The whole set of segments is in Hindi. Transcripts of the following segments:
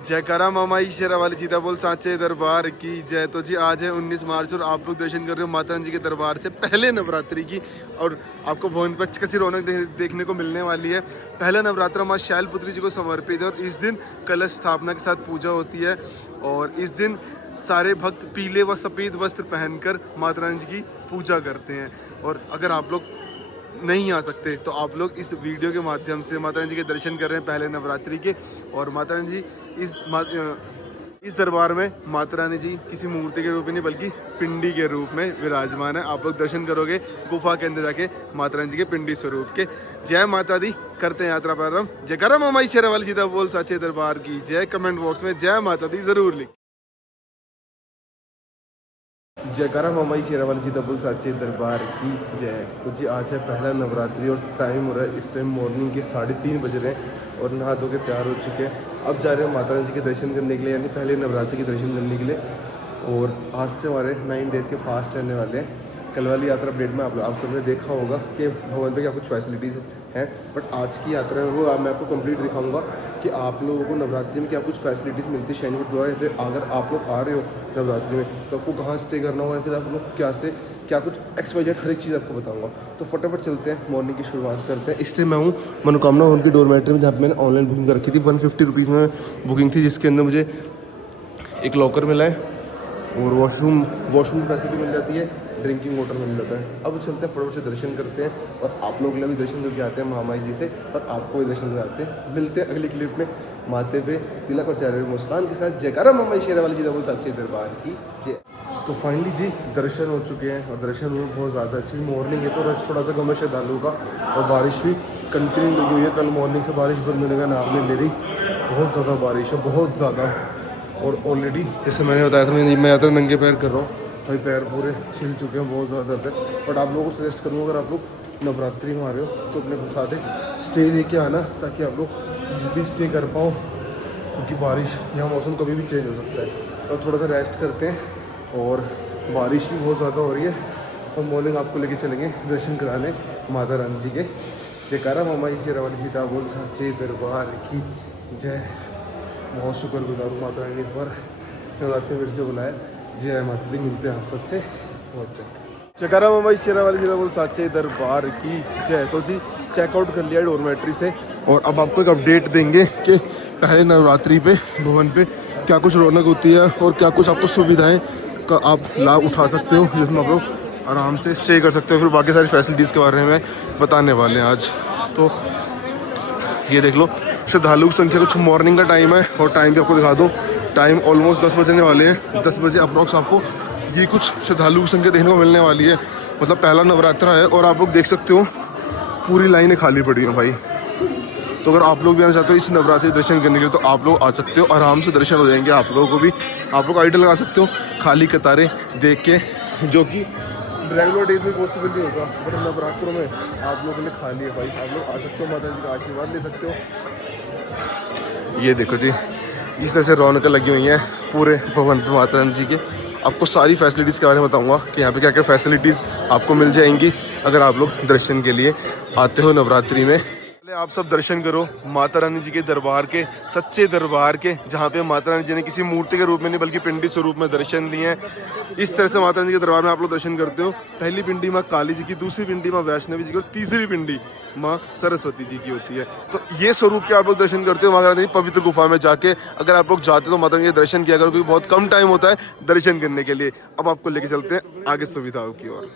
जयकारा मामाई शेरावाली सीता बोल सांचे दरबार की जय। तो जी आज है 19 मार्च और आप लोग दर्शन कर रहे हो माता रानी जी के दरबार से पहले नवरात्रि की। और आपको भवन पर कैसी रौनक देखने को मिलने वाली है। पहला नवरात्र माँ शैलपुत्री जी को समर्पित है और इस दिन कलश स्थापना के साथ पूजा होती है। और इस दिन सारे भक्त पीले व सफ़ेद वस्त्र पहनकर माता रानी जी की पूजा करते हैं। और अगर आप लोग नहीं आ सकते तो आप लोग इस वीडियो के माध्यम से माता रानी जी के दर्शन कर रहे हैं पहले नवरात्रि के। और माता रानी जी इस दरबार में माता रानी जी किसी मूर्ति के रूप में नहीं बल्कि पिंडी के रूप में विराजमान है। आप लोग दर्शन करोगे गुफा के अंदर जाके माता रानी जी के पिंडी स्वरूप के। जय माता दी, करते हैं यात्रा प्रारंभ। जयकारा मामाई शेरावाली सीता बोल साचे दरबार की जय। कमेंट बॉक्स में जय माता दी जरूर लिख। जयकारा मामाई शेरावाली सीता बोल साचे दरबार की जय। तो जी आज है पहला नवरात्रि और टाइम हो रहा है इस टाइम मॉर्निंग के 3:30 बज रहे हैं और नहा धो के तैयार हो चुके हैं। अब जा रहे हैं माता रानी जी के दर्शन करने के लिए, यानी पहले नवरात्रि के दर्शन करने के लिए। और आज से हमारे 9 डेज़ के फास्ट रहने वाले हैं। कल वाली यात्रा अपडेट में आप सबने देखा होगा कि भवन पे क्या कुछ फैसिलिटीज़ हैं, बट आज की यात्रा में वो मैं आपको कंप्लीट दिखाऊंगा कि आप लोगों को नवरात्रि में क्या कुछ फैसिलिटीज़ मिलती है शैनपुर द्वारा। या फिर अगर आप लोग आ रहे हो नवरात्रि में तो आपको कहाँ स्टे करना होगा, या फिर आप लोग क्या कुछ XYZ हर एक चीज़ आपको बताऊंगा। तो फटाफट चलते हैं, मॉर्निंग की शुरुआत करते हैं। इसलिए मैं हूँ मनोकामना होम की डोरमेट्री में, जहाँ पर मैंने ऑनलाइन बुकिंग कर रखी थी। 150 रुपीज़ में बुकिंग थी, जिसके अंदर मुझे एक लॉकर मिला है और वॉशरूम की फैसिलिटी मिल जाती है, ड्रिंकिंग वाटर मिल जाता है। अब चलते हैं फटाफट से दर्शन करते हैं और आप लोग भी दर्शन करके आते हैं महामाई जी से, और आपको भी दर्शन कराते हैं। मिलते हैं अगली क्लिप में माथे पे तिलक और चेहरे पे मुस्कान के साथ। जयकारा मामाई शेरावाली जी बोल साचे दरबार की जय। तो फाइनली जी दर्शन हो चुके हैं और दर्शन में बहुत ज़्यादा अच्छी मॉर्निंग है तो रश थोड़ा सा कम है श्रद्धालुओं का, और बारिश भी कंटिन्यू लगी हुई है। कल मॉर्निंग से बारिश बंद होने का नाम नहीं ले रही, बहुत ज़्यादा बारिश है, बहुत ज़्यादा। और ऑलरेडी जैसे मैंने बताया था मैं यात्रा नंगे पैर कर रहा हूँ भाई, पैर पूरे छिल चुके हैं, बहुत ज़्यादा दर्द है। बट आप लोगों को सजेस्ट करूँगा अगर आप लोग नवरात्रि में आ रहे हो तो अपने साथ स्टे लेके आना, ताकि आप लोग इजीली स्टे कर पाओ, क्योंकि बारिश यहाँ मौसम कभी भी चेंज हो सकता है। और थोड़ा सा रेस्ट करते हैं, और बारिश भी बहुत ज़्यादा हो रही है। और मॉर्निंग आपको लेके चलेंगे दर्शन कराने माता रानी जी के। जयकारा मामाई शेरावाली सीता बोल साचे दरबार की जय। बहुत शुक्रगुजार हूँ माता रानी ने इस बार नवरात्रि मेरे से बुलाया। जय माता दी, मिलते हैं आप सबसे बहुत जल्द। जयकारा मामाई शेरावाली सीता बोल साचे दरबार की जय। तो जी चेकआउट कर लिया डोरमेट्री से, और अब आपको एक अपडेट देंगे कि पहले नवरात्रि पे भवन पे क्या कुछ रौनक होती है और क्या कुछ आपको सुविधाएं का आप लाभ उठा सकते हो, जिसमें आप लोग आराम से स्टे कर सकते हो। फिर बाकी सारी फैसिलिटीज़ के बारे में बताने वाले हैं आज। तो ये देख लो श्रद्धालु की संख्या, कुछ मॉर्निंग का टाइम है और टाइम भी आपको दिखा दो। टाइम ऑलमोस्ट 10 बजने वाले हैं। 10 बजे अप्रॉक्स आपको ये कुछ श्रद्धालु की संख्या देखने को मिलने वाली है। मतलब पहला नवरात्र है और आप लोग देख सकते हो पूरी लाइनें खाली पड़ी हैं भाई। तो अगर आप लोग भी आना चाहते हो इस नवरात्रि दर्शन करने के लिए तो आप लोग आ सकते हो, आराम से दर्शन हो जाएंगे आप लोगों को भी। आप लोग आइडल लगा सकते हो खाली कतारें देख के, जो कि रेगुलर डेज में पॉसिबल नहीं होगा, बट नवरात्रों में आप लोगों के लिए खाली है भाई। आप लोग आ सकते हो, माता जी का आशीर्वाद ले सकते हो। ये देखो जी इस तरह से रौनक लगी हुई हैं पूरे भवन पे माता रानी जी के। आपको सारी फैसिलिटीज़ के बारे में बताऊंगा कि यहाँ पे क्या क्या फैसिलिटीज़ आपको मिल जाएंगी अगर आप लोग दर्शन के लिए आते हो नवरात्रि में। पहले आप सब दर्शन करो माता रानी जी के दरबार के, सच्चे दरबार के, जहाँ पे माता रानी जी ने किसी मूर्ति के रूप में नहीं बल्कि पिंडी स्वरूप में दर्शन दिए हैं। इस तरह से माता रानी जी के दरबार में आप लोग दर्शन करते हो। पहली पिंडी माँ काली जी की, दूसरी पिंडी माँ वैष्णवी जी की, और तीसरी पिंडी माँ सरस्वती जी की होती है। तो ये स्वरूप के आप लोग दर्शन करते हो माता रानी पवित्र गुफा में जाके। अगर आप लोग जाते हो तो माता रानी के दर्शन किया करो, क्योंकि बहुत कम टाइम होता है दर्शन करने के लिए। अब आपको लेके चलते हैं आगे सुविधाओं की ओर।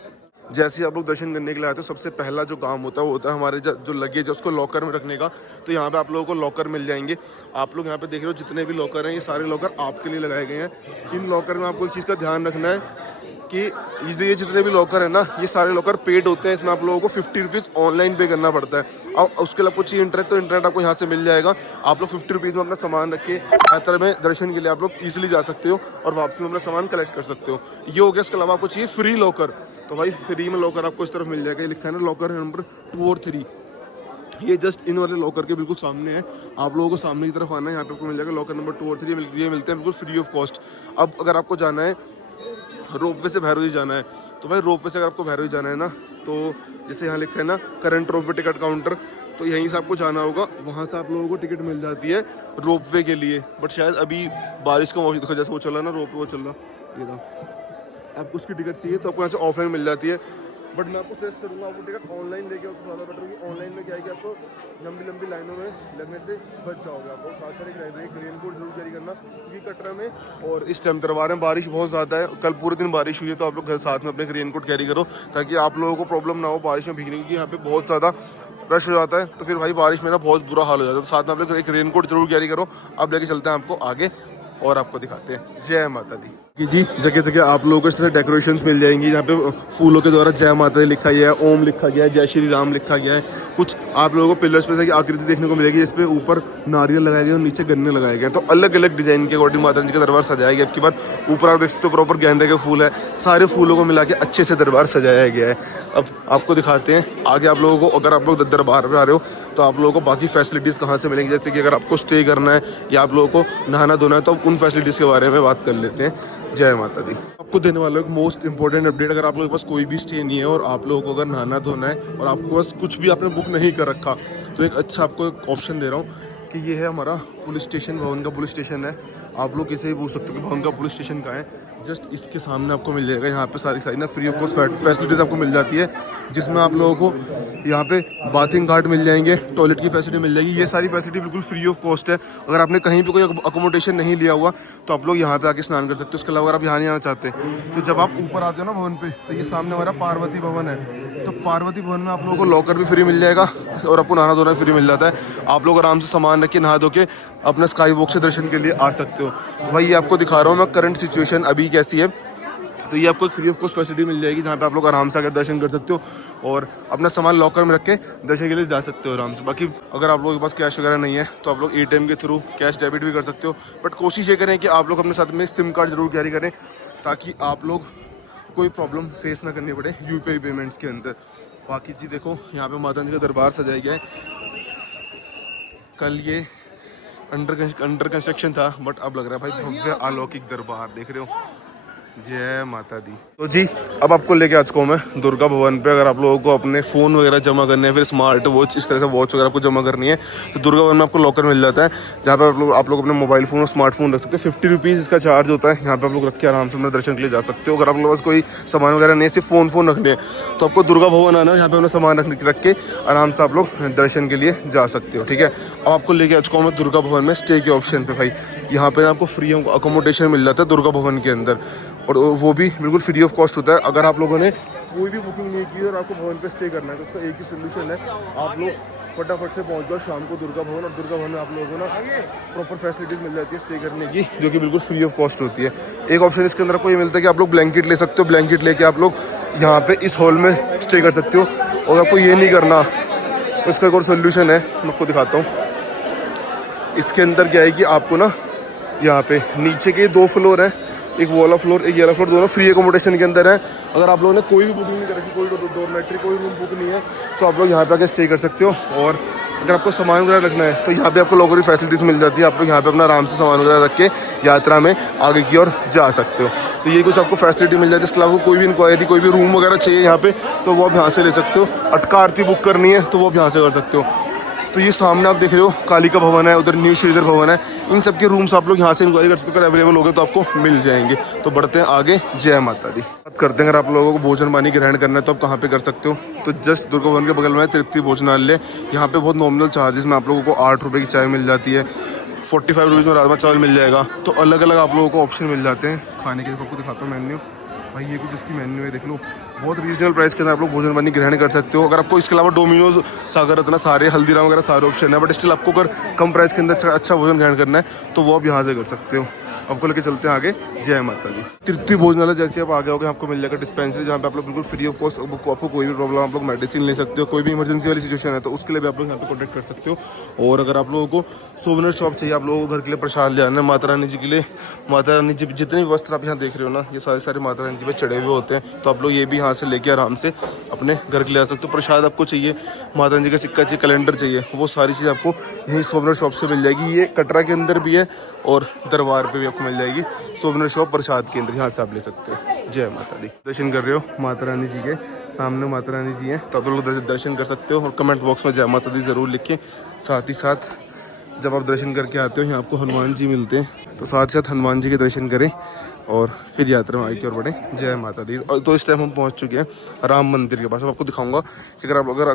जैसे ही आप लोग दर्शन करने के लिए आते हो सबसे पहला जो काम होता है वो होता है हमारे जो लगेज है उसको लॉकर में रखने का। तो यहाँ पे आप लोगों को लॉकर मिल जाएंगे। आप लोग यहाँ पे देख रहे हो जितने भी लॉकर हैं ये सारे लॉकर आपके लिए लगाए गए हैं। इन लॉकर में आपको एक चीज़ का ध्यान रखना है कि ये जितने भी लॉकर है ना, ये सारे लॉकर पेड होते हैं। इसमें आप लोगों को 50 रुपीज़ ऑनलाइन पे करना पड़ता है। और उसके अलावा कुछ इंटरनेट, तो इंटरनेट आपको यहाँ से मिल जाएगा। आप लोग 50 रुपीज़ में अपना सामान रख के यात्रा में दर्शन के लिए आप लोग ईजिली जा सकते हो और वापसी में अपना सामान कलेक्ट कर सकते हो। ये हो गया। इसके अलावा आपको चाहिए फ्री लॉकर, तो भाई फ्री में लॉकर आपको इस तरफ मिल जाएगा। ये लिखा है ना लॉकर नंबर 2 और 3, ये जस्ट इन वाले लॉकर के बिल्कुल सामने है। आप लोगों को सामने की तरफ आना है, यहाँ पे आपको मिल जाएगा लॉकर नंबर 2 और 3। ये मिलते हैं बिल्कुल फ्री ऑफ कॉस्ट। अब अगर आपको जाना है रोपवे से भैरव जी जाना है, तो भाई रोपवे से अगर आपको भैरव जी जाना है ना, तो जैसे यहाँ लिखा है ना करंट रोपवे टिकट काउंटर, तो यहीं से आपको जाना होगा, वहाँ से आप लोगों को टिकट मिल जाती है रोप वे के लिए। बट शायद अभी बारिश का मौसम, देखो जैसे वो चल रहा है ना रोप वे, वो चल रहा ये था, आपको उसकी टिकट चाहिए तो आपको यहाँ से ऑफलाइन मिल जाती है। बट मैं आपको सजेस्ट करूँगा आपको टिकट ऑनलाइन लेके आओ तो ज़्यादा बेटर होगी। ऑनलाइन में क्या है कि आपको लंबी लंबी लाइनों में लगने से बच जाओगे। आपको साथ साथ एक रेनकोट जरूर कैरी करना, क्योंकि कटरा में और इस टाइम दरबार में बारिश बहुत ज़्यादा है। कल पूरे दिन बारिश हुई है, तो आप लोग घर साथ में अपने रेनकोट कैरी करो ताकि आप लोगों को प्रॉब्लम ना हो बारिश में भीगने की। यहाँ पे बहुत ज़्यादा रश हो जाता है, तो फिर भाई बारिश में ना बहुत बुरा हाल हो जाता है। तो साथ में आप लोग एक रेनकोट जरूर कैरी करो। अब लेके चलते हैं आपको आगे और आपको दिखाते हैं। जय माता दी कि जी जगह जगह आप लोगों को इस तरह डेकोरेशंस मिल जाएंगी। यहाँ पे फूलों के द्वारा जय माता दी लिखा गया है, ओम लिखा गया है, जय श्री राम लिखा गया है। कुछ आप लोगों को पिलर्स पे से आकृति देखने को मिलेगी, जिसपे ऊपर नारियल लगाए गए और नीचे गन्ने लगाए गए। तो अलग अलग डिजाइन के अकॉर्डिंग माता जी का दरबार सजाया गया। अब की बार ऊपर आप देख सकते हो प्रॉपर गेंदे के फूल है, सारे फूलों को मिला के अच्छे से दरबार सजाया गया है। अब आपको दिखाते हैं आगे आप लोगों को। अगर आप लोग दरबार पर आ रहे हो तो आप लोगों को बाकी फैसिलिटीज़ कहाँ से मिलेंगी, जैसे कि अगर आपको स्टे करना है या आप लोगों को नहाना धोना है, तो उन फैसिलिटीज़ के बारे में बात कर लेते हैं। जय माता दी। आपको देने वाला एक मोस्ट इंपॉर्टेंट अपडेट, अगर आप लोगों के पास कोई भी स्टे नहीं है और आप लोगों को अगर नहाना धोना है और आपके पास कुछ भी आपने बुक नहीं कर रखा, तो एक अच्छा आपको एक ऑप्शन दे रहा हूँ कि ये है हमारा पुलिस स्टेशन, भवन का पुलिस स्टेशन है। आप लोग किसी भी पूछ सकते हो कि भवन का पुलिस स्टेशन कहाँ है, जस्ट इसके सामने आपको मिल जाएगा। यहाँ पे सारी ना फ्री ऑफ कॉस्ट फैसिलिटीज़ आपको मिल जाती है, जिसमें आप लोगों को यहाँ पे बाथिंग घाट मिल जाएंगे, टॉयलेट की फैसिलिटी मिल जाएगी। ये सारी फैसिलिटी बिल्कुल फ्री ऑफ कॉस्ट है। अगर आपने कहीं पे कोई अकोमोडेशन नहीं लिया हुआ तो आप लोग यहाँ पे आके स्नान कर सकते हो। उसके अलावा अगर आप यहाँ नहीं आना चाहते तो जब आप ऊपर आते हो ना भवन पे, तो ये सामने हमारा पार्वती भवन है। तो पार्वती भवन में आप लोगों को लॉकर भी फ्री मिल जाएगा और आपको नहाना धोना फ्री मिल जाता है। आप लोग आराम से सामान रख के नहा धो के अपने स्काई वॉक से दर्शन के लिए आ सकते हो। भाई ये आपको दिखा रहा हूँ मैं करंट सिचुएशन अभी कैसी है। तो ये आपको फ्री ऑफ कॉस्ट फैसिलिटी मिल जाएगी, जहाँ पे आप लोग आराम से आकर दर्शन कर सकते हो और अपना सामान लॉकर में रख के दर्शन के लिए जा सकते हो आराम से। बाकी अगर आप लोगों के पास कैश वगैरह नहीं है तो आप लोग ATM के थ्रू कैश डेबिट भी कर सकते हो। बट कोशिश ये करें कि आप लोग अपने साथ में सिम कार्ड जरूर कैरी करें, ताकि आप लोग कोई प्रॉब्लम फेस ना करनी पड़े UPI पेमेंट्स के अंदर। बाकी जी देखो यहाँ पे माता जी का दरबार सजाया गया है। कल ये अंडर कंस्ट्रक्शन था, बट अब लग रहा है भाई भव्य अलौकिक दरबार। देख रहे हो, जय माता दी। तो जी अब आपको लेके आ चुका हूँ मैं दुर्गा भवन पे। अगर आप लोगों को अपने फ़ोन वगैरह जमा करने हैं, फिर स्मार्ट वॉच, इस तरह से वॉच वगैरह आपको जमा करनी है, तो दुर्गा भवन में आपको लॉकर मिल जाता है, जहाँ पे आप लोग अपने मोबाइल फ़ोन और स्मार्टफोन रख सकते हैं। 50 रुपीज़ इसका चार्ज होता है। यहाँ पे आप लोग रख के आराम से अपने दर्शन के लिए जा सकते हो। अगर आप लोगों के पास कोई सामान वगैरह नहीं है, सिर्फ फ़ोन रखने हैं, तो आपको दुर्गा भवन आना है। यहाँ पे अपना सामान रख के आराम से आप लोग दर्शन के लिए जा सकते हो। ठीक है, अब आपको लेके आ चुका हूँ मैं दुर्गा भवन में स्टे के ऑप्शन पे। भाई यहाँ पे आपको फ्री अकोमोडेशन मिल जाता है दुर्गा भवन के अंदर, और वो भी बिल्कुल फ्री ऑफ कॉस्ट होता है। अगर आप लोगों ने कोई भी बुकिंग नहीं की और आपको भवन पे स्टे करना है, तो उसका एक ही सोल्यूशन है, आप लोग फटाफट से पहुंच जाओ शाम को दुर्गा भवन। और दुर्गा भवन में आप लोगों को ना प्रॉपर फैसिलिटीज़ मिल जाती है स्टे करने की, जो कि बिल्कुल फ्री ऑफ कॉस्ट होती है। एक ऑप्शन इसके अंदर आपको ये मिलता है कि आप लोग ब्लैंकेट ले सकते हो। ब्लैंकेट लेके आप लोग यहाँ पे इस हॉल में स्टे कर सकते हो। और आपको ये नहीं करना तो इसका एक और सोल्यूशन है, मैं आपको दिखाता हूँ। इसके अंदर क्या है कि आपको ना यहाँ पे नीचे के 2 फ्लोर हैं, एक वाला फ्लोर एक ये वाला फ्लोर, दोनों फ्री एकोमोडेशन के अंदर है। अगर आप लोगों ने कोई भी बुकिंग नहीं कर रखी, कोई डॉर्मेट्री कोई रूम बुक नहीं है, तो आप लोग यहाँ पे आके स्टे कर सकते हो। और अगर आपको सामान वगैरह रखना है तो यहाँ पे आपको लॉकर की फैसिलिटीज़ मिल जाती है। आप लोग यहाँ पे अपना आराम से सामान वगैरह रख के यात्रा में आगे की ओर जा सकते हो। तो ये कुछ आपको फैसिलिटी मिल जाती है। इसके अलावा कोई भी इंक्वायरी, कोई भी रूम वगैरह चाहिए यहाँ पे, तो वो आप यहाँ से ले सकते हो। अटका आरती बुक करनी है तो वो आप यहाँ से कर सकते हो। तो ये सामने आप देख रहे हो कालिका भवन है, उधर न्यू श्रीधर भवन है। इन सब के रूम्स आप लोग यहाँ से इंक्वायरी कर सकते हो, अगर अवेलेबल हो गए तो आपको मिल जाएंगे। तो बढ़ते हैं आगे। जय माता दी। बात करते हैं अगर आप लोगों को भोजन पानी ग्रहण करना है तो आप कहाँ पे कर सकते हो। तो जस्ट दुर्गा भवन के बगल में तृप्ति भोजनालय, यहाँ पे बहुत नॉमिनल चार्जेस में आप लोगों को 8 रुपये की चाय मिल जाती है, 45 रुपीज़ में राजमा चावल मिल जाएगा। तो अलग अलग आप लोगों को ऑप्शन मिल जाते हैं खाने के। आपको दिखाता हूँ मेन्यू। भाई ये कुछ इसकी मेन्यू है, देख लो। बहुत रीजनल प्राइस के अंदर आप लोग भोजन पानी ग्रहण कर सकते हो। अगर आपको इसके अलावा डोमिनोज, सागर रत्ना, सारे हल्दीराम वगैरह सारे ऑप्शन है, बट स्टिल आपको अगर कम प्राइस के अंदर अच्छा भोजन ग्रहण करना है तो वो आप यहाँ से कर सकते हो। आपको लेके चलते हैं आगे। जय माता दी। तृप्ति भोजनालय जैसे आप आगे होगे आपको मिल जाएगा डिस्पेंसरी, जहाँ पे आप लोग बिल्कुल फ्री ऑफ कॉस्ट आपको कोई भी प्रॉब्लम, आप लोग मेडिसिन ले सकते हो। कोई भी इमरजेंसी वाली सिचुएशन है तो उसके लिए भी आप लोग यहाँ पे कॉन्टैक्ट कर सकते हो। और अगर आप लोगों को सोवेनियर शॉप चाहिए, आप लोगों को घर के लिए प्रसाद ले आना है माता रानी जी के लिए, माता रानी जी जितने भी वस्त्र आप यहाँ देख रहे हो ना, ये सारे माता रानी जी पे चढ़े हुए होते हैं, तो आप लोग ये भी यहाँ से लेके आराम से अपने घर के लिए आ सकते हो। प्रसाद आपको चाहिए, माता रानी जी का सिक्का चाहिए, कैलेंडर चाहिए, वो सारी चीज़ आपको यहीं सोवेनियर शॉप से मिल जाएगी। ये कटरा के अंदर भी है और दरबार पे भी आपको मिल जाएगी सोवेनियर शॉप प्रसाद के अंदर, यहाँ से आप ले सकते हो। जय माता दी। दर्शन कर रहे हो माता रानी जी के सामने माता रानी जी हैं, तो आप लोग दर्शन कर सकते हो। और कमेंट बॉक्स में जय माता दी ज़रूर लिखें। साथ ही साथ जब आप दर्शन करके आते हो यहाँ आपको हनुमान जी मिलते हैं, तो साथ ही साथ हनुमान जी के दर्शन करें और फिर यात्रा में आगे की ओर बढ़ें। जय माता दी। और तो इस टाइम हम पहुँच चुके हैं राम मंदिर के पास। अब आपको दिखाऊंगा कि अगर आप लोगों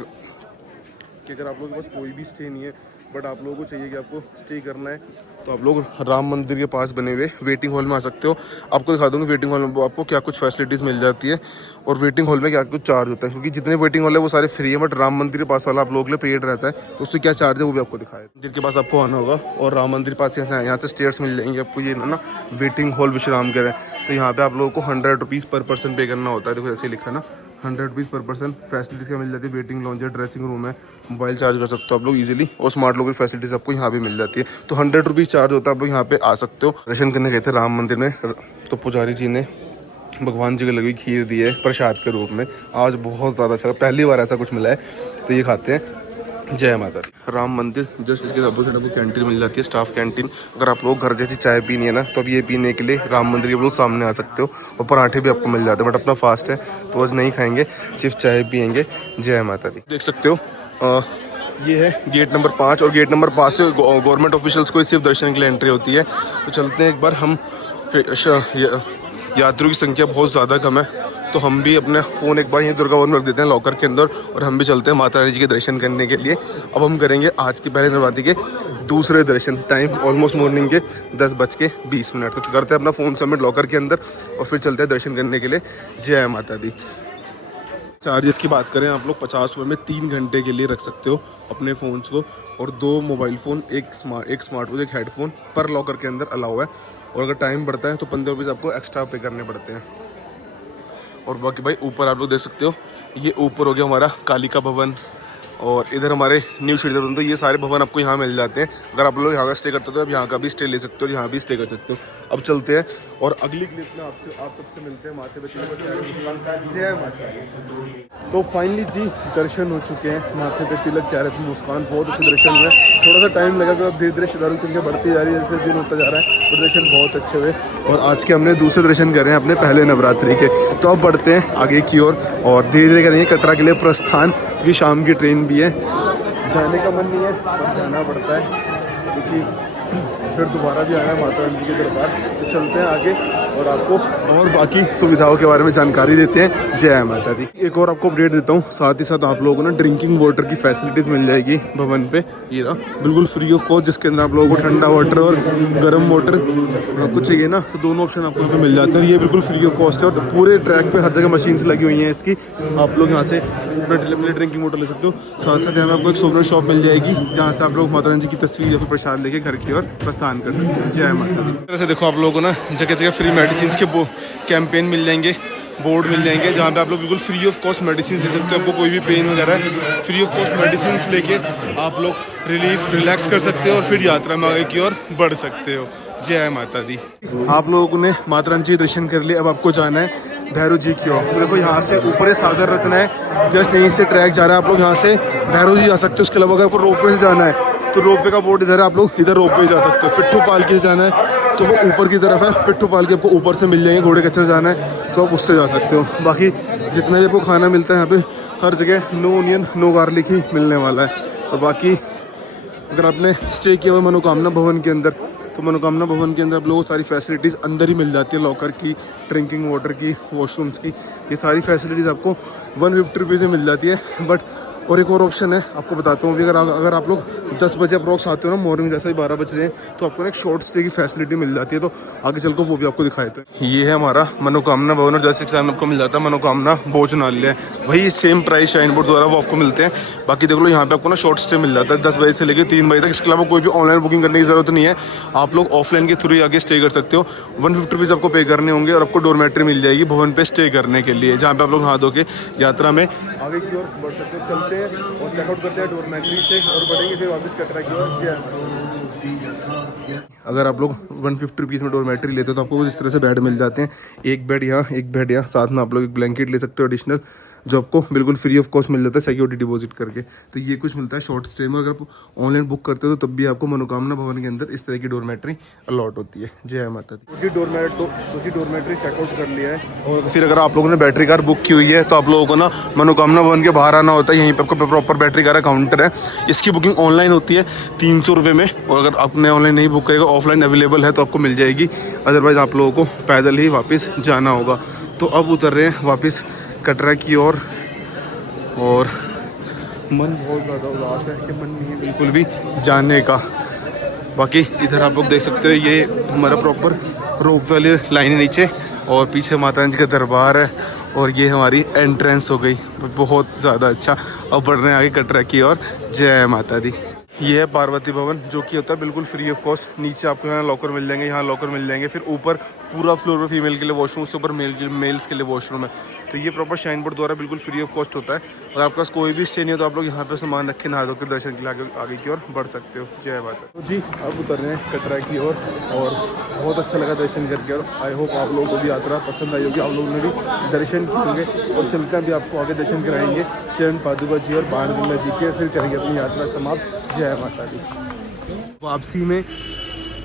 के पास कोई भी स्टे नहीं है, बट आप लोगों को चाहिए कि आपको स्टे करना है, तो आप लोग राम मंदिर के पास बने हुए वेटिंग हॉल में आ सकते हो। आपको दिखा दूँगा वेटिंग हॉल में आपको क्या कुछ फैसिलिटीज़ मिल जाती है और वेटिंग हॉल में क्या कुछ चार्ज होता है, क्योंकि जितने वेटिंग हॉल है वो सारे फ्री है, बट राम मंदिर के पास वाला आप लोगों के लिए पेड रहता है, तो उससे क्या चार्ज है वो भी आपको दिखाया। मंदिर के पास आपको आना होगा और राम मंदिर के पास यहाँ से स्टेयर्स मिल जाएंगे आपको। ये ना वेटिंग हॉल विश्राम कर है, तो यहाँ पे आप लोगों को 100 रुपीज़ पर पर्सन पे करना होता है। देखो ऐसे लिखा ना 100 रुपीज़ पर पर्सन। फैसिलिटीज़ क्या मिल जाती है, वेटिंग लॉन्ज है, ड्रेसिंग रूम है, मोबाइल चार्ज कर सकते हो आप लोग इजीली, और स्मार्ट लोग की फैसिलिटीज़ आपको यहाँ पे मिल जाती है। तो 100 रुपीज़ चार्ज होता है, आप लोग यहाँ पे आ सकते हो। दर्शन करने गए थे राम मंदिर में, तो पुजारी जी ने भगवान जी को लगी खीर दी है प्रसाद के रूप में। आज बहुत ज़्यादा अच्छा, पहली बार ऐसा कुछ मिला है, तो ये खाते हैं। जय माता दी। राम मंदिर जस्ट इसके अपोजिट आपको कैंटीन मिल जाती है, स्टाफ कैंटीन। अगर आप लोग घर जैसी चाय पीनी है ना, तो अब ये पीने के लिए राम मंदिर के लोग सामने आ सकते हो। और पराठे भी आपको मिल जाते हैं, बट अपना फास्ट है तो आज नहीं खाएंगे, सिर्फ चाय पियेंगे। जय माता दी। देख सकते हो ये है गेट नंबर 5, और गेट नंबर 5 से गवर्नमेंट ऑफिशियल्स को सिर्फ दर्शन के लिए एंट्री होती है। तो चलते हैं एक बार हम। यात्रियों की संख्या बहुत ज़्यादा कम है, तो हम भी अपना फ़ोन एक बार यहीं दुर्गा भवन में रख देते हैं लॉकर के अंदर, और हम भी चलते हैं माता रानी जी के दर्शन करने के लिए। अब हम करेंगे आज की पहले नवरात्रि के दूसरे दर्शन। टाइम ऑलमोस्ट मॉर्निंग के 10:20। तो करते हैं अपना फ़ोन सबमिट लॉकर के अंदर और फिर चलते हैं दर्शन करने के लिए। जय माता दी। चार्जेस की बात करें, आप लोग 50 रुपये में 3 घंटे के लिए रख सकते हो अपने फ़ोन्स को, और 2 मोबाइल फ़ोन, एक स्मार्ट वॉच, एक हेडफोन पर लॉकर के अंदर अलाउ है। और अगर टाइम बढ़ता है तो 15 रुपीज़ आपको एक्स्ट्रा पे करने पड़ते हैं। और बाकी भाई ऊपर आप लोग देख सकते हो, ये ऊपर हो गया हमारा कालिका भवन, और इधर हमारे न्यू सिटी भवन। तो ये सारे भवन आपको यहाँ मिल जाते हैं। अगर आप लोग यहाँ का स्टे करते हो तो आप यहाँ का भी स्टे ले सकते हो, यहाँ भी स्टे कर सकते हो। अब चलते हैं और अगली क्लिप में आप सबसे मिलते हैं। माथे पे तिलक और चेहरे पे मुस्कान साथ। जय माता दी। तो फाइनली जी दर्शन हो चुके हैं। माथे पे तिलक, चेहरे पे मुस्कान, बहुत अच्छे दर्शन हुए। थोड़ा सा टाइम लगा, तो धीरे धीरे श्रद्धालु संख्या बढ़ती जा रही है, जैसे दिन होता जा रहा है, तो दर्शन बहुत अच्छे हुए। और आज के हमने दूसरे दर्शन करे हैं अपने पहले नवरात्रि के। तो अब बढ़ते हैं आगे की ओर और धीरे धीरे करेंगे कटरा के लिए प्रस्थान, क्योंकि शाम की ट्रेन भी है। जाने का मन नहीं है पर जाना पड़ता है, क्योंकि फिर दोबारा भी आना है माता रानी जी के दरबार। तो चलते हैं आगे और आपको और बाकी सुविधाओं के बारे में जानकारी देते हैं। जय माता दी। एक और आपको अपडेट देता हूँ, साथ ही साथ आप लोगों को ना ड्रिंकिंग वाटर की फैसिलिटीज़ मिल जाएगी भवन पे। ये ना बिल्कुल फ्री ऑफ कॉस्ट, जिसके अंदर आप लोगों को ठंडा वाटर और गर्म वाटर आपको चाहिए ना, तो दोनों ऑप्शन आपको यहाँ पे मिल जाते हैं। ये बिल्कुल फ्री ऑफ कॉस्ट है, और पूरे ट्रैक पे हर जगह मशीन्स लगी हुई हैं इसकी। आप लोग यहाँ से अपना ड्रिंकिंग वाटर ले सकते हो। साथ साथ यहाँ पे आपको एक सोवनियर शॉप मिल जाएगी, जहाँ से आप लोग माता रानी जी की तस्वीर या फिर प्रसाद लेके घर की ओर प्रस्थान कर सकते हैं। जय माता दी। इस तरह से देखो आप लोगों को ना जगह जगह फ्री मेडिसिन के कैंपेन मिल जाएंगे, बोर्ड मिल जाएंगे, जहाँ पे आप लोग बिल्कुल फ्री ऑफ कॉस्ट मेडिसिन ले सकते हो। आपको कोई भी पेन वगैरह फ्री ऑफ कॉस्ट मेडिसिन लेके आप लोग रिलैक्स कर सकते हो और फिर यात्रा में आगे की ओर बढ़ सकते हो। जय माता दी। आप लोगों ने माता रानी जी दर्शन कर लिए, अब आपको जाना है भैरव जी की ओर। तो देखो यहाँ से ऊपर सागर रत्न है, जस्ट यहीं से ट्रैक जा रहा है। आप लोग यहाँ से भैरव जी जा सकते हो। उसके अलावा अगर आपको रोपवे से जाना है तो रोपवे का बोर्ड इधर है, आप लोग इधर रोपवे जा सकते हो। पिट्ठू पालकी से जाना है तो वो ऊपर की तरफ है, पिट्ठू पालकी आपको ऊपर से मिल जाएंगे। घोड़े कच्चर जाना है तो आप उससे जा सकते हो। बाकी जितना भी आपको खाना मिलता है यहाँ पे हर जगह नो ऑनियन नो गार्लिक ही मिलने वाला है। और बाकी अगर आपने स्टे किया हुआ मनोकामना भवन के अंदर, तो मनोकामना भवन के अंदर आप लोगों को सारी फैसिलिटीज़ अंदर ही मिल जाती है, लॉकर की, ड्रिंकिंग वाटर की, वॉशरूम्स की। ये सारी फैसिलिटीज़ आपको 150 रुपीज़ में मिल जाती है। बट और एक और ऑप्शन है आपको बताता हूँ, अगर आप लोग 10 बजे अप्रॉक्स आते हो ना, मॉर्निंग जैसे ही 12 बज रहे हैं, तो आपको ना एक शॉर्ट स्टे की फैसिलिटी मिल जाती है। तो आगे चल कर वो भी आपको दिखाए थे। ये है हमारा मनोकामना भवन, और जैसे एग्जाम आपको मिल जाता है मनोकामना भोजनालय। वही सेम प्राइस शाइन बोर्ड द्वारा वो आपको मिलते हैं। बाकी देख लो यहाँ पे आपको ना शॉर्ट स्टे मिल जाता है 10 बजे से लेकर 3 बजे तक। इसके अलावा कोई भी ऑनलाइन बुकिंग करने की जरूरत नहीं है, आप लोग ऑफलाइन के थ्रू ही आगे स्टे कर सकते हो। 150 रुपीज़ आपको पे करने होंगे और आपको डोरमेट्री मिल जाएगी भवन पे स्टे करने के लिए, जहाँ पे आप लोग नहा धो के यात्रा में आगे की ओर बढ़ सकते हो। चलते हैं और चेकआउट करते हैं डोरमेट्री से और बढ़ेंगे फिर वापस कटरा की ओर। अगर आप लोग 150 रुपीज़ में डोरमेट्री लेते हो तो आपको इस तरह से बेड मिल जाते हैं। एक बेड यहाँ, एक बेड यहाँ, साथ में आप लोग एक ब्लैंकेट ले सकते हो एडिशनल, जो आपको बिल्कुल फ्री ऑफ कॉस्ट मिल जाता है सिक्योरिटी डिपॉजिट करके। तो ये कुछ मिलता है शॉर्ट स्टे में। अगर आप ऑनलाइन बुक करते हो तो तब भी आपको मनोकामना भवन के अंदर इस तरह की डोरमेट्री अलॉट होती है। जय माता दी। जी डोरमेट्री चेकआउट कर लिया है। और फिर अगर आप लोगों ने बैटरी कार बुक की हुई है तो आप लोगों को ना मनोकामना भवन के बाहर आना होता है। यहीं पर आपको प्रॉपर बैटरी कार का काउंटर है। इसकी बुकिंग ऑनलाइन होती है 300 रुपये में, और अगर आपने ऑनलाइन नहीं बुक करेगा, ऑफलाइन अवेलेबल है तो आपको मिल जाएगी। अदरवाइज़ आप लोगों को पैदल ही वापस जाना होगा। तो अब उतर रहे हैं वापस कटरा की ओर, और मन बहुत ज़्यादा उदास है कि मन नहीं है बिल्कुल भी जाने का। बाकी इधर आप लोग देख सकते हो, ये हमारा प्रॉपर रोप वाली लाइन है नीचे, और पीछे माता रानी का दरबार है, और ये हमारी एंट्रेंस हो गई। बहुत ज़्यादा अच्छा। अब बढ़ रहे हैं आगे कटरा की ओर। जय माता दी। ये है पार्वती भवन, जो कि होता है बिल्कुल फ्री ऑफ कॉस्ट। नीचे आपको यहाँ लॉकर मिल जाएंगे, यहाँ लॉकर मिल जाएंगे। फिर ऊपर पूरा फ्लोर पर फीमेल के लिए वॉशरूम, उसके ऊपर मेल्स के लिए वॉशरूम है। तो ये प्रॉपर शाइन बोर्ड द्वारा बिल्कुल फ्री ऑफ कॉस्ट होता है। और आपके पास कोई भी स्टे नहीं हो तो आप लोग यहाँ पे सामान रखे, नहा धो के दर्शन के लिए आगे की ओर बढ़ सकते हो। जय माता। तो जी अब उतर रहे हैं कटरा की ओर, और बहुत अच्छा लगा दर्शन करके। और आई होप आप लोगों को भी यात्रा पसंद आई होगी, आप लोगों ने भी दर्शन किए। और चलते हैं अभी आपको आगे दर्शन कराएंगे चरण पादुका जी और बाण गंगा जी के, फिर करेंगे अपनी यात्रा समाप्त। जय माता दी। वापसी में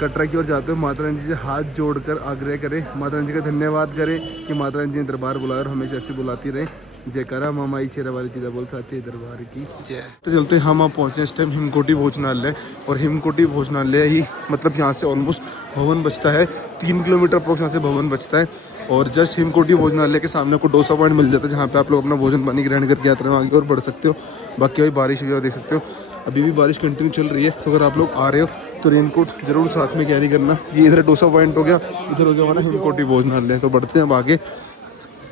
कटरा की ओर जाते हो माता रानी जी से हाथ जोड़कर आग्रह करें, माता रानी जी का धन्यवाद करें कि माता रानी जी ने दरबार बुलाया और हमेशा ऐसे बुलाती रहे। जयकारा मामाई शेरा वाली चीज़ा बोल साचे दरबार की जय। तो चलते हम आप पहुँचे इस टाइम हिमकोटी भोजनालय, और हिमकोटी भोजनालय ही मतलब यहाँ से ऑलमोस्ट भवन बचता है 3 किलोमीटर अप्रोक्स यहाँ से भवन बचता है। और जस्ट हिमकोटी भोजनालय के सामने आपको डोसा पॉइंट मिल जाता है, जहाँ पे आप लोग अपना भोजन पानी ग्रहण करके यात्रा में आगे और बढ़ सकते हो। बाकी भाई बारिश वगैरह देख सकते हो, अभी भी बारिश कंटिन्यू चल रही है। तो अगर आप लोग आ रहे हो तो रेनकोट जरूर साथ में कैरी करना। ये इधर डोसा पॉइंट हो गया, इधर हो गया हमारा हिमकोटी भोजनालय। तो बढ़ते हैं अब आगे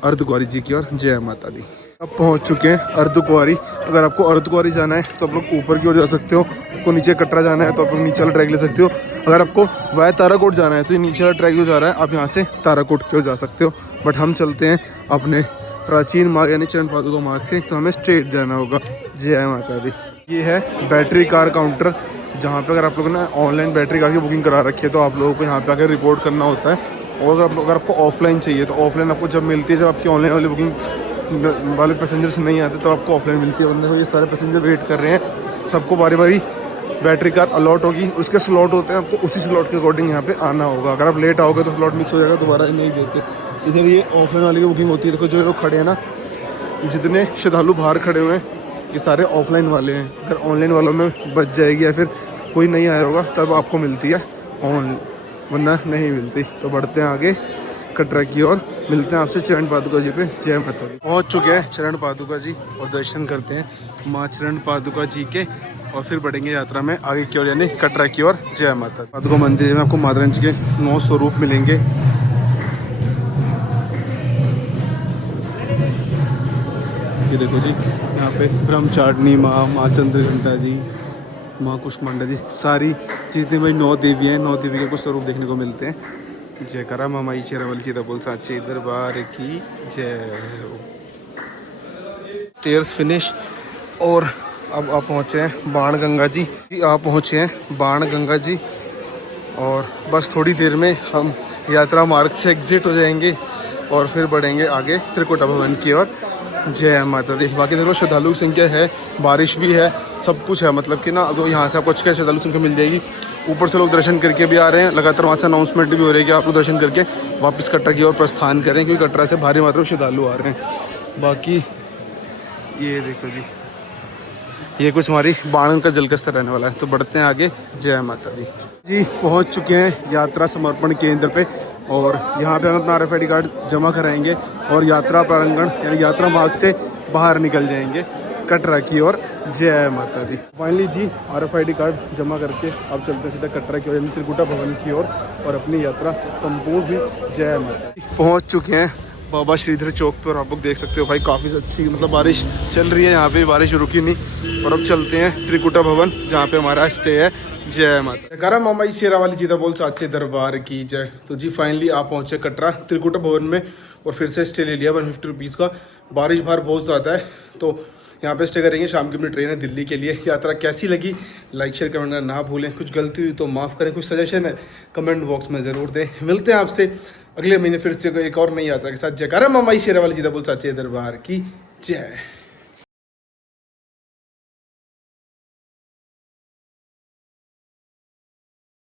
अर्धकुंवारी जी की ओर। जय माता दी। अब पहुंच चुके हैं अर्धकुंवारी। अगर आपको अर्धकुंवारी जाना है तो आप लोग ऊपर की ओर जा सकते हो, आपको नीचे कटरा जाना है तो आप लोग नीचे वाला ट्रैक ले सकते हो। अगर आपको वाया ताराकोट जाना है तो ये नीचे वाला ट्रैक जो जा रहा है आप यहाँ से ताराकोट की ओर जा सकते हो। बट हम चलते हैं अपने प्राचीन मार्ग यानी चरण पादुका मार्ग से, तो हमें स्ट्रेट जाना होगा। जय माता दी। ये है बैटरी कार काउंटर, जहाँ पे अगर आप लोगों ने ऑनलाइन बैटरी कार की बुकिंग करा रखी है तो आप लोगों को यहाँ पे आकर रिपोर्ट करना होता है। और अगर आपको ऑफलाइन चाहिए तो ऑफलाइन आपको जब मिलती है, जब आपकी ऑनलाइन वाली बुकिंग वाले पैसेंजर्स नहीं आते तो आपको ऑफलाइन मिलती है। वरना ये सारे पैसेंजर वेट कर रहे हैं, सबको बारी बारी बैटरी कार अलॉट होगी, उसके स्लॉट होते हैं, आपको उसी स्लॉट के अकॉर्डिंग यहाँ पे आना होगा। अगर आप लेट आओगे तो स्लॉट मिस हो जाएगा, दोबारा नहीं देते। इधर ये ऑफलाइन वाली की बुकिंग होती है। देखो जो लोग खड़े हैं ना, जितने श्रद्धालु बाहर खड़े हुए हैं ये सारे ऑफलाइन वाले हैं। अगर ऑनलाइन वालों में बच जाएगी या फिर कोई नहीं आया होगा तब आपको मिलती है ऑन, वरना नहीं मिलती। तो बढ़ते हैं आगे कटरा की ओर, मिलते हैं आपसे चरण पादुका जी पे। जय माता दी। पहुँच चुके हैं चरण पादुका जी और दर्शन करते हैं माँ चरण पादुका जी के, और फिर बढ़ेंगे यात्रा में आगे की ओर यानी कटरा की ओर। जय माता दी। पादुका मंदिर में आपको माता रानी जी के 9 स्वरूप मिलेंगे। ये देखो जी, यहाँ पे ब्रह्मचारिणी माँ, माँ चंद्रघंटा जी, माँ कुष्मांडा जी, सारी जितनी भाई 9 देवी हैं, 9 देवी के कुछ स्वरूप देखने को मिलते हैं। जयकारा मामाई शेरा वाली चीता बोल साचे दरबार की जय हो। टेयर्स फिनिश, और अब आप पहुँचे हैं बाण गंगा जी। आप पहुँचे हैं बाण गंगा जी, और बस थोड़ी देर में हम यात्रा मार्ग से एग्जिट हो जाएंगे और फिर बढ़ेंगे आगे त्रिकुटा भवन की ओर। जय माता दी। बाकी देखो श्रद्धालु की संख्या है, बारिश भी है, सब कुछ है, मतलब कि ना तो यहाँ से आपको अच्छी श्रद्धालु संख्या मिल जाएगी। ऊपर से लोग दर्शन करके भी आ रहे हैं, लगातार वहाँ से अनाउंसमेंट भी हो रही है कि आप लोग दर्शन करके वापस कटरा की ओर प्रस्थान करें, क्योंकि कटरा से भारी मात्रा में श्रद्धालु आ रहे हैं। बाकी ये देखो जी, ये कुछ हमारी बाण का जलकस्तर रहने वाला है। तो बढ़ते हैं आगे। जय माता दी। जी पहुँच चुके हैं यात्रा समर्पण केंद्र पे, और यहाँ पे हम अपना RFID कार्ड जमा कराएंगे और यात्रा प्रांगण यानी यात्रा मार्ग से बाहर निकल जाएंगे कटरा की ओर। जय माता दी। फाइनली जी RFID कार्ड जमा करके अब चलते हैं सीधा कटरा की ओर यानी त्रिकुटा भवन की ओर, और अपनी यात्रा संपूर्ण हुई। जय माता दी। पहुँच चुके हैं बाबा श्रीधर चौक पर, आप लोग देख सकते हो भाई काफ़ी अच्छी मतलब बारिश चल रही है, यहाँ पे बारिश रुकी नहीं। और अब चलते हैं त्रिकुटा भवन जहाँ पे हमारा स्टे है। जय माता। जयकारा मामाई शेरा वाली चीता बोल साचे दरबार की जय। तो जी फाइनली आप पहुँचे कटरा त्रिकुटा भवन में, और फिर से स्टे ले लिया 150 रुपीज़ का। बारिश बाहर बहुत ज़्यादा है तो यहाँ पे स्टे करेंगे। शाम की अपनी ट्रेन है दिल्ली के लिए। यात्रा कैसी लगी लाइक शेयर कमेंट करना ना भूलें। कुछ गलती हुई तो माफ़ करें, कुछ सजेशन है कमेंट बॉक्स में ज़रूर दें। मिलते हैं आपसे अगले महीने फिर से एक और नई यात्रा के साथ। जयकारा मामाई शेरा वाली चीता बोल साचे दरबार की जय।